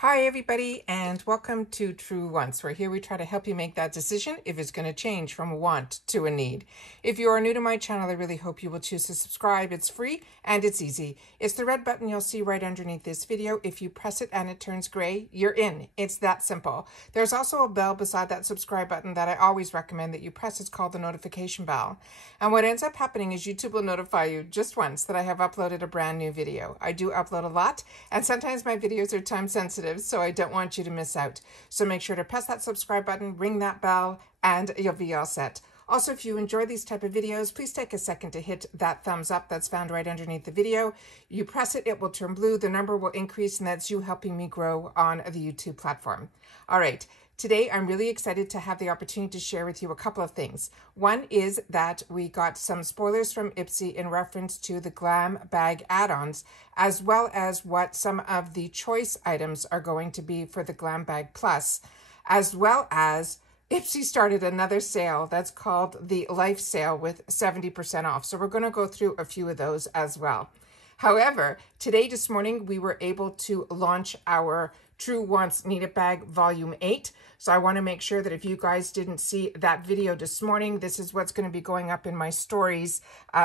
Hi everybody, and welcome to True Wants, where here we try to help you make that decision if it's going to change from a want to a need. If you are new to my channel, I really hope you will choose to subscribe. It's free and it's easy. It's the red button you'll see right underneath this video. If you press it and it turns gray, you're in. It's that simple. There's also a bell beside that subscribe button that I always recommend that you press. It's called the notification bell. And what ends up happening is YouTube will notify you just once that I have uploaded a brand new video. I do upload a lot, and sometimes my videos are time sensitive, so I don't want you to miss out. So make sure to press that subscribe button, ring that bell, and you'll be all set. Also, if you enjoy these type of videos, please take a second to hit that thumbs up that's found right underneath the video. You press it, it will turn blue, the number will increase, and that's you helping me grow on the YouTube platform. All right. Today, I'm really excited to have the opportunity to share with you a couple of things. One is that we got some spoilers from IPSY in reference to the Glam Bag Addons, as well as what some of the choice items are going to be for the Glam Bag Plus, as well as IPSY started another sale that's called the Life Sale with 70% off. So we're going to go through a few of those as well. However, this morning, we were able to launch our True Wants Need It Bag Volume 8. So I want to make sure that if you guys didn't see that video this morning, this is what's going to be going up in my stories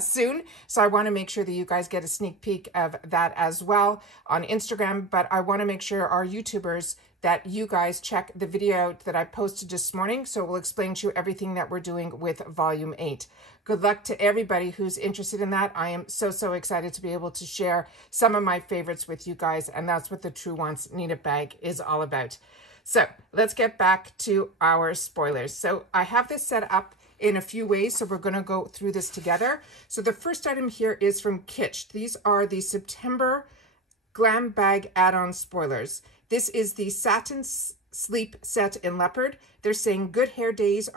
soon. So I want to make sure that you guys get a sneak peek of that as well on Instagram. But I want to make sure our YouTubers that you guys check the video that I posted this morning. So we'll explain to you everything that we're doing with Volume 8. Good luck to everybody who's interested in that. I am so excited to be able to share some of my favorites with you guys. And that's what the True Wants Need It Bag is all about. So let's get back to our spoilers. So I have this set up in a few ways, so we're going to go through this together. So the first item here is from Kitsch. These are the September Glam Bag Addon spoilers. This is the satin sleep set in leopard. They're saying good hair days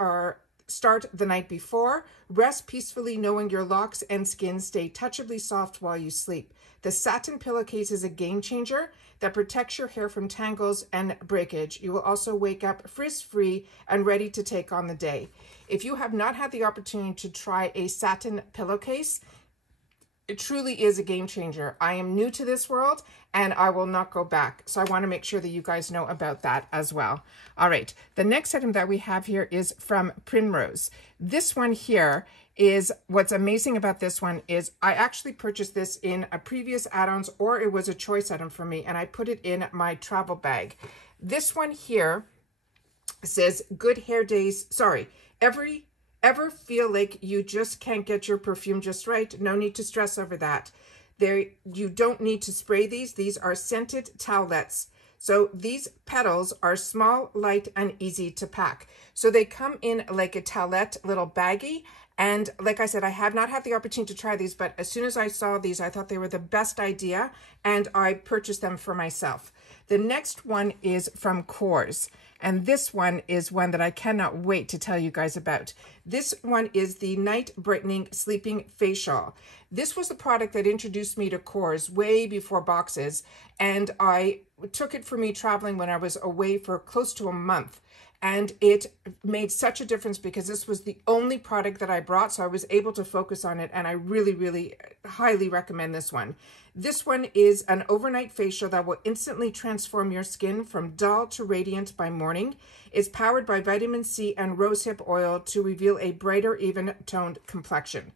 start the night before. Rest peacefully knowing your locks and skin stay touchably soft while you sleep. The satin pillowcase is a game changer that protects your hair from tangles and breakage. You will also wake up frizz-free and ready to take on the day. If you have not had the opportunity to try a satin pillowcase, it truly is a game changer. I am new to this world and I will not go back. So I want to make sure that you guys know about that as well. All right. The next item that we have here is from Primrose. This one here is what's amazing about this one is I actually purchased this in a previous add-ons, or it was a choice item for me, and I put it in my travel bag. This one here says good hair days. Sorry, ever feel like you just can't get your perfume just right? No need to stress over that. You don't need to spray these. These are scented towelettes. So these petals are small, light, and easy to pack. So they come in like a towelette little baggie. And like I said, I have not had the opportunity to try these, but as soon as I saw these, I thought they were the best idea, and I purchased them for myself. The next one is from Kors, and this one is one that I cannot wait to tell you guys about. This one is the Night Brightening Sleeping Facial. This was the product that introduced me to Kors way before boxes, and I took it for me traveling when I was away for close to a month. And it made such a difference because this was the only product that I brought, so I was able to focus on it, and I really highly recommend this one. This one is an overnight facial that will instantly transform your skin from dull to radiant by morning. It's powered by vitamin C and rosehip oil to reveal a brighter, even-toned complexion.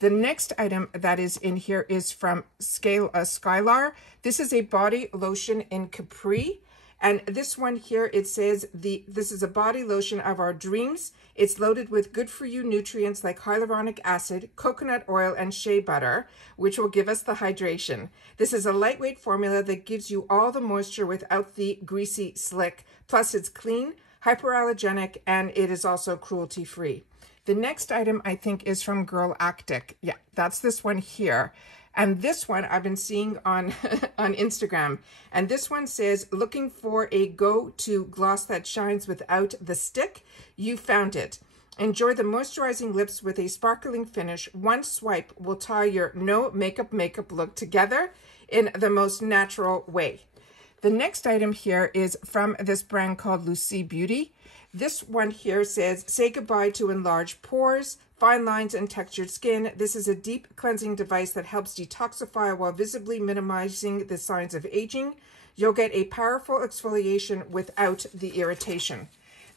The next item that is in here is from Skylar. This is a body lotion in Capri. And this one here, it says this is a body lotion of our dreams. It's loaded with good-for-you nutrients like hyaluronic acid, coconut oil, and shea butter, which will give us the hydration. This is a lightweight formula that gives you all the moisture without the greasy slick. Plus, it's clean, hypoallergenic, and it is also cruelty-free. The next item, I think, is from Girl Actic. Yeah, that's this one here. And this one I've been seeing on, on Instagram. And this one says, looking for a go-to gloss that shines without the stick? You found it. Enjoy the moisturizing lips with a sparkling finish. One swipe will tie your no makeup look together in the most natural way. The next item here is from this brand called Lucy Beauty. This one here says, say goodbye to enlarged pores, fine lines, and textured skin. This is a deep cleansing device that helps detoxify while visibly minimizing the signs of aging. You'll get a powerful exfoliation without the irritation.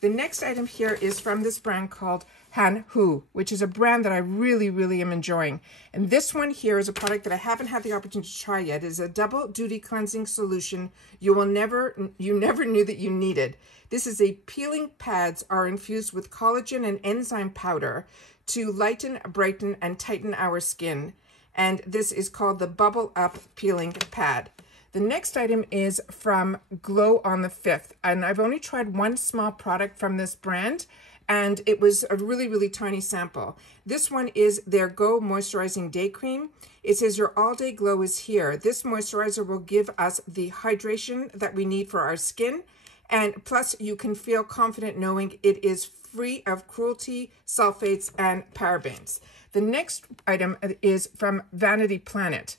The next item here is from this brand called Han Hu, which is a brand that I really, really am enjoying. And this one here is a product that I haven't had the opportunity to try yet. It is a double duty cleansing solution you never knew that you needed. This is a peeling pads are infused with collagen and enzyme powder to lighten, brighten, and tighten our skin. And this is called the Bubble Up Peeling Pad. The next item is from Glow on the 5th, and I've only tried one small product from this brand, and it was a really, really tiny sample. This one is their Go Moisturizing Day Cream. It says your all-day glow is here. This moisturizer will give us the hydration that we need for our skin, and plus you can feel confident knowing it is free of cruelty, sulfates, and parabens. The next item is from Vanity Planet,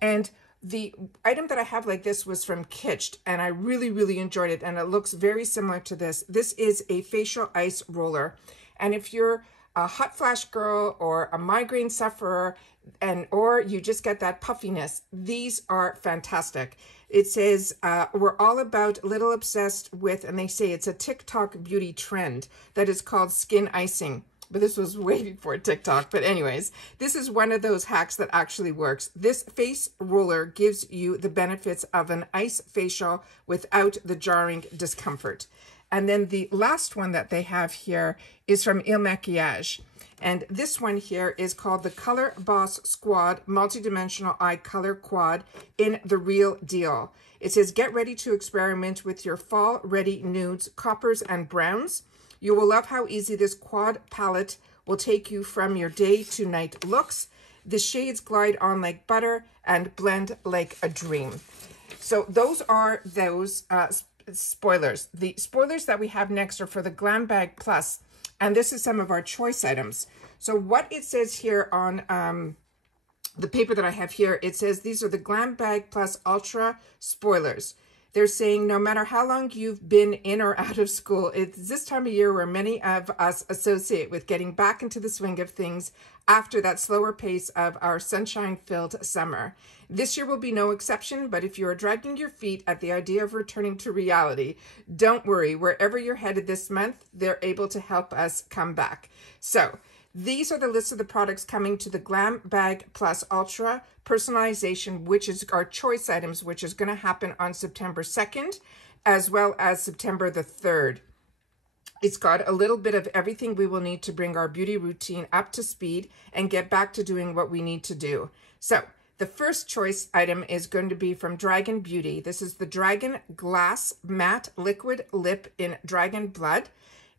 and the item that I have like this was from Kitsched, and I really, really enjoyed it, and it looks very similar to this. This is a facial ice roller, and if you're a hot flash girl or a migraine sufferer, or you just get that puffiness, these are fantastic. It says, we're all about little obsessed with, and they say it's a TikTok beauty trend that is called skin icing. But this was way before TikTok. But anyways, this is one of those hacks that actually works. This face roller gives you the benefits of an ice facial without the jarring discomfort. And then the last one that they have here is from Il Maquillage. And this one here is called the Color Boss Squad Multidimensional Eye Color Quad in the Real Deal. It says, get ready to experiment with your fall-ready nudes, coppers, and browns. You will love how easy this quad palette will take you from your day to night looks. The shades glide on like butter and blend like a dream. So those are those spoilers. The spoilers that we have next are for the Glam Bag Plus, and this is some of our choice items. So what it says here on the paper that I have here, it says these are the Glam Bag Plus Ultra Spoilers. They're saying no matter how long you've been in or out of school, it's this time of year where many of us associate with getting back into the swing of things after that slower pace of our sunshine-filled summer. This year will be no exception, but if you are dragging your feet at the idea of returning to reality, don't worry. Wherever you're headed this month, they're able to help us come back. So these are the list of the products coming to the Glam Bag Plus Ultra Personalization, which is our choice items, which is going to happen on September 2nd, as well as September the 3rd. It's got a little bit of everything we will need to bring our beauty routine up to speed and get back to doing what we need to do. So the first choice item is going to be from Dragon Beauty. This is the Dragon Glass Matte Liquid Lip in Dragon Blood.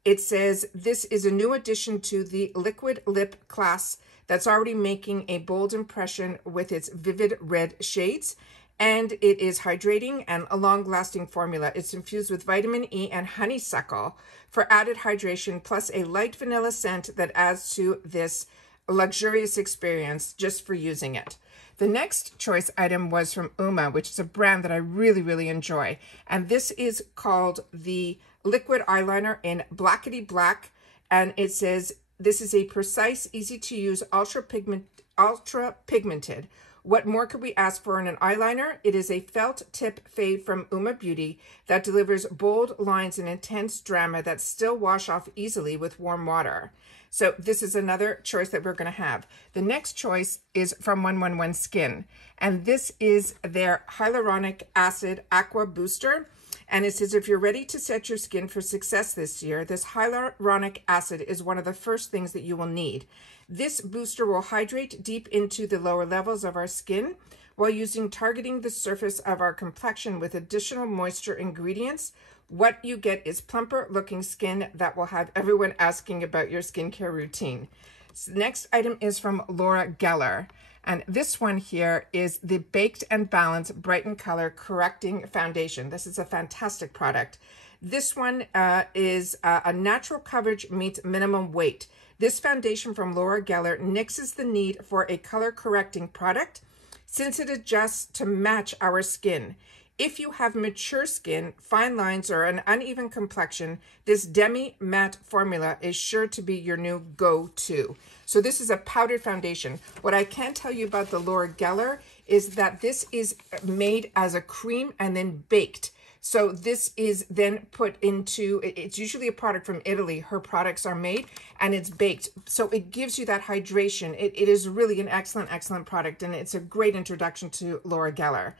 It says this is a new addition to the liquid lip class that's already making a bold impression with its vivid red shades. And it is hydrating and a long-lasting formula. It's infused with vitamin E and honeysuckle for added hydration, plus a light vanilla scent that adds to this luxurious experience just for using it. The next choice item was from Uma, which is a brand that I really, really enjoy. And this is called the Liquid Eyeliner in Blackety Black. And it says, this is a precise, easy to use, ultra pigmented. What more could we ask for in an eyeliner? It is a felt tip fade from Uma Beauty that delivers bold lines and intense drama that still wash off easily with warm water. So this is another choice that we're going to have. The next choice is from 111 Skin, and this is their Hyaluronic Acid Aqua Booster. And it says, if you're ready to set your skin for success this year, this hyaluronic acid is one of the first things that you will need. This booster will hydrate deep into the lower levels of our skin while targeting the surface of our complexion with additional moisture ingredients. What you get is plumper looking skin that will have everyone asking about your skincare routine. So the next item is from Laura Geller. And this one here is the Baked and Balanced Brighten Color Correcting Foundation. This is a fantastic product. This one is a natural coverage meets minimum weight. This foundation from Laura Geller nixes the need for a color correcting product since it adjusts to match our skin. If you have mature skin, fine lines, or an uneven complexion, this demi-matte formula is sure to be your new go-to. So this is a powdered foundation. What I can tell you about the Laura Geller is that this is made as a cream and then baked. So this is then put into, it's usually a product from Italy. Her products are made and it's baked. So it gives you that hydration. It is really an excellent, excellent product. And it's a great introduction to Laura Geller.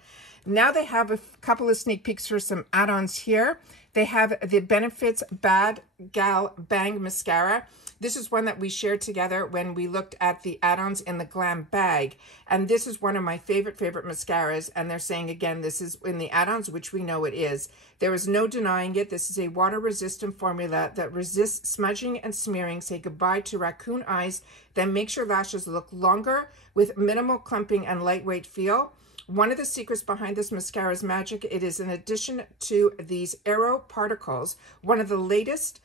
Now they have a couple of sneak peeks for some add-ons here. They have the Benefits Bad Gal Bang Mascara. This is one that we shared together when we looked at the add-ons in the Glam Bag. And this is one of my favorite mascaras. And they're saying, again, this is in the add-ons, which we know it is. There is no denying it. This is a water-resistant formula that resists smudging and smearing. Say goodbye to raccoon eyes. Then makes your lashes look longer with minimal clumping and lightweight feel. One of the secrets behind this mascara's magic, it is in addition to these aero particles, one of the lightest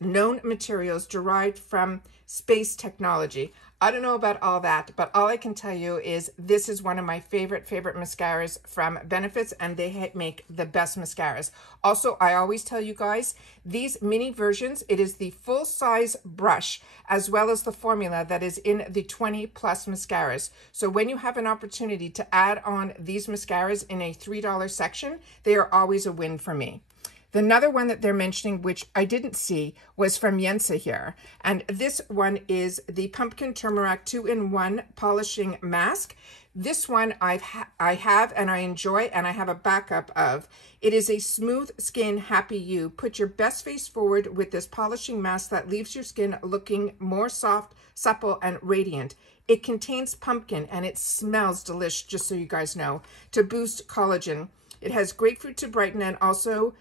known materials derived from space technology. I don't know about all that, but all I can tell you is this is one of my favorite mascaras from Benefits, and they make the best mascaras. Also, I always tell you guys, these mini versions, it is the full size brush as well as the formula that is in the 20+ mascaras. So when you have an opportunity to add on these mascaras in a $3 section, they are always a win for me. Another one that they're mentioning, which I didn't see, was from ULTA here. And this one is the Pumpkin Turmeric 2-in-1 Polishing Mask. This one I have and I enjoy, and I have a backup of. It is a smooth skin, happy you. Put your best face forward with this polishing mask that leaves your skin looking more soft, supple, and radiant. It contains pumpkin and it smells delicious, just so you guys know, to boost collagen. It has grapefruit to brighten and also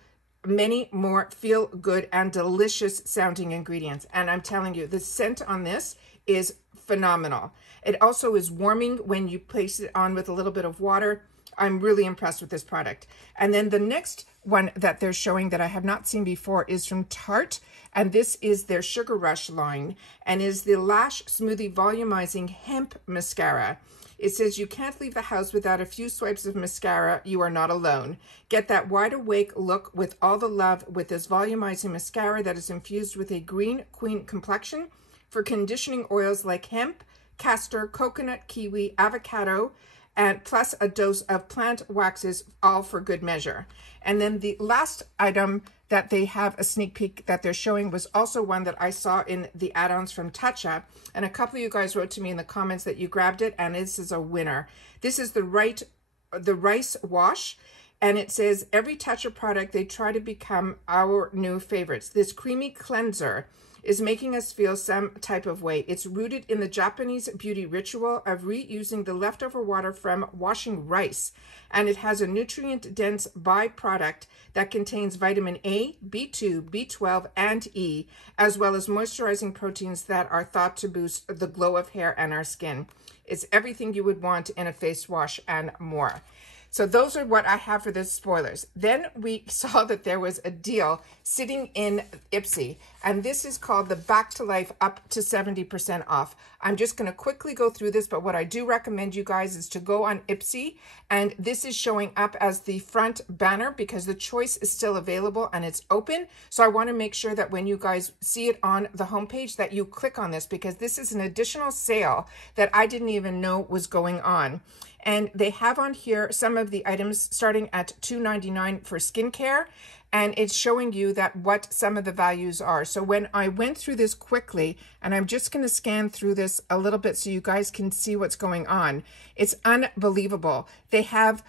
many more feel good and delicious sounding ingredients. And I'm telling you, the scent on this is phenomenal. It also is warming when you place it on with a little bit of water. I'm really impressed with this product. And then the next one that they're showing that I have not seen before is from Tarte. And this is their Sugar Rush line and is the Lash Smoothie Volumizing Hemp Mascara. It says you can't leave the house without a few swipes of mascara. You are not alone. Get that wide awake look with all the love with this volumizing mascara that is infused with a green queen complexion for conditioning oils like hemp, castor, coconut, kiwi, avocado, and plus a dose of plant waxes, all for good measure. And then the last item that they have a sneak peek that they're showing was also one that I saw in the add-ons from Tatcha. And a couple of you guys wrote to me in the comments that you grabbed it, and this is a winner. This is the rice wash, and it says every Tatcha product, they try to become our new favorites. This creamy cleanser is making us feel some type of way. It's rooted in the Japanese beauty ritual of reusing the leftover water from washing rice. And it has a nutrient-dense byproduct that contains vitamin A, B2, B12, and E, as well as moisturizing proteins that are thought to boost the glow of hair and our skin. It's everything you would want in a face wash and more. So those are what I have for the spoilers. Then we saw that there was a deal sitting in IPSY, and this is called the Back to Life up to 70% off. I'm just going to quickly go through this, but what I do recommend you guys is to go on IPSY, and this is showing up as the front banner because the choice is still available and it's open. So I want to make sure that when you guys see it on the homepage that you click on this, because this is an additional sale that I didn't even know was going on. And they have on here some of the items starting at $2.99 for skincare. And it's showing you that what some of the values are. So when I went through this quickly, and I'm just going to scan through this a little bit so you guys can see what's going on. It's unbelievable. They have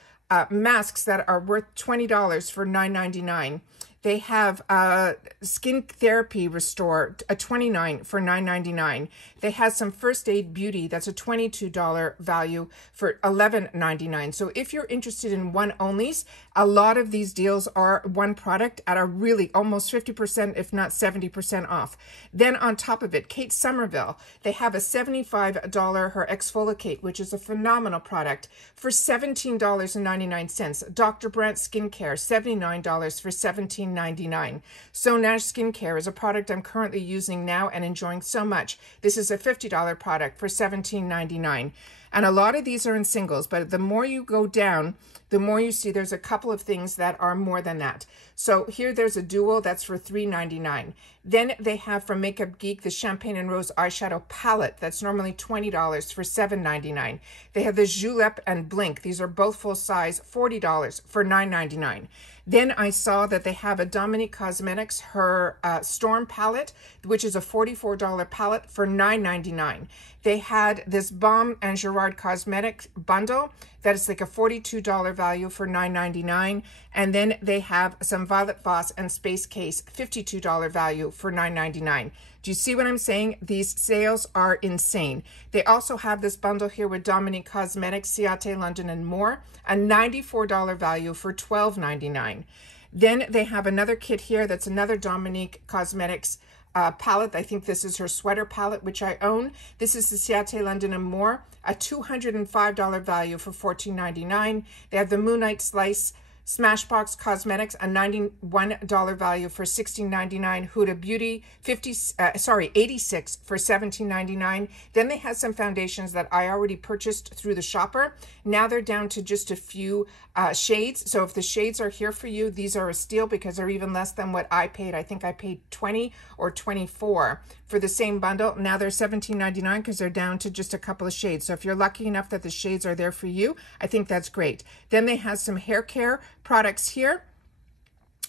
masks that are worth $20 for $9.99. They have Skin Therapy Restore, a $29 for $9.99. They have some First Aid Beauty, that's a $22 value for $11.99. So if you're interested in one-onlys, a lot of these deals are one product at a really almost 50%, if not 70% off. Then on top of it, Kate Somerville, they have a $75 her Exfoliate, which is a phenomenal product, for $17.99. Dr. Brandt Skincare, $79 for $17.99. So Nash Skincare is a product I'm currently using now and enjoying so much. This is a $50 product for $17.99. And a lot of these are in singles, but the more you go down, the more you see there's a couple of things that are more than that. So here there's a dual that's for $3.99. Then they have from Makeup Geek the Champagne and Rose eyeshadow palette that's normally $20 for $7.99. They have the Julep and Blink. These are both full size, $40 for $9.99. Then I saw that they have a Dominique Cosmetics, her Storm palette, which is a $44 palette for $9.99. They had this Balm and Gerard Cosmetics bundle that is like a $42 value for $9.99. And then they have some Violet Voss and Space Case, $52 value for $9.99. Do you see what I'm saying? These sales are insane. They also have this bundle here with Dominique Cosmetics, Ciate London, and more, a $94 value for $12.99. Then they have another kit here that's another Dominique Cosmetics palette. I think this is her sweater palette, which I own. This is the Ciate London and More, a $205 value for $14.99. They have the Moonlight Slice Smashbox Cosmetics, a $91 value for $16.99. Huda Beauty, $86 for $17.99. Then they had some foundations that I already purchased through the shopper. Now they're down to just a few shades. So if the shades are here for you, these are a steal because they're even less than what I paid. I think I paid $20 or $24 for the same bundle. Now they're $17.99 because they're down to just a couple of shades. So if you're lucky enough that the shades are there for you, I think that's great. Then they have some hair care products here.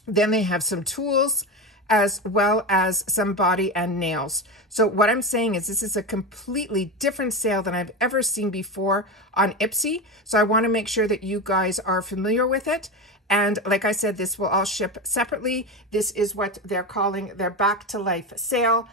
Then they have some tools as well as some body and nails. So what I'm saying is this is a completely different sale than I've ever seen before on IPSY. So I want to make sure that you guys are familiar with it. And like I said, this will all ship separately. This is what they're calling their Back to Life sale.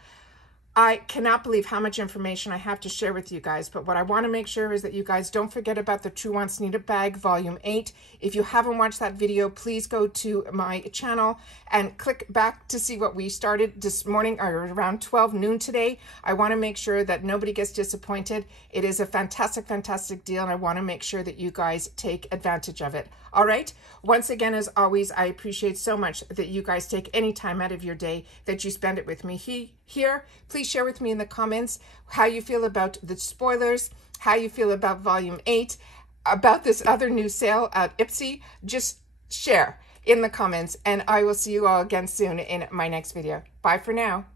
I cannot believe how much information I have to share with you guys, but what I want to make sure is that you guys don't forget about the True Wants Need a Bag Volume 8. If you haven't watched that video, please go to my channel and click back to see what we started this morning or around 12 noon today. I want to make sure that nobody gets disappointed. It is a fantastic, fantastic deal, and I want to make sure that you guys take advantage of it. All right. Once again, as always, I appreciate so much that you guys take any time out of your day that you spend it with me here. Please share with me in the comments how you feel about the spoilers, how you feel about Volume 8, about this other new sale at IPSY. Just share in the comments, and I will see you all again soon in my next video. Bye for now.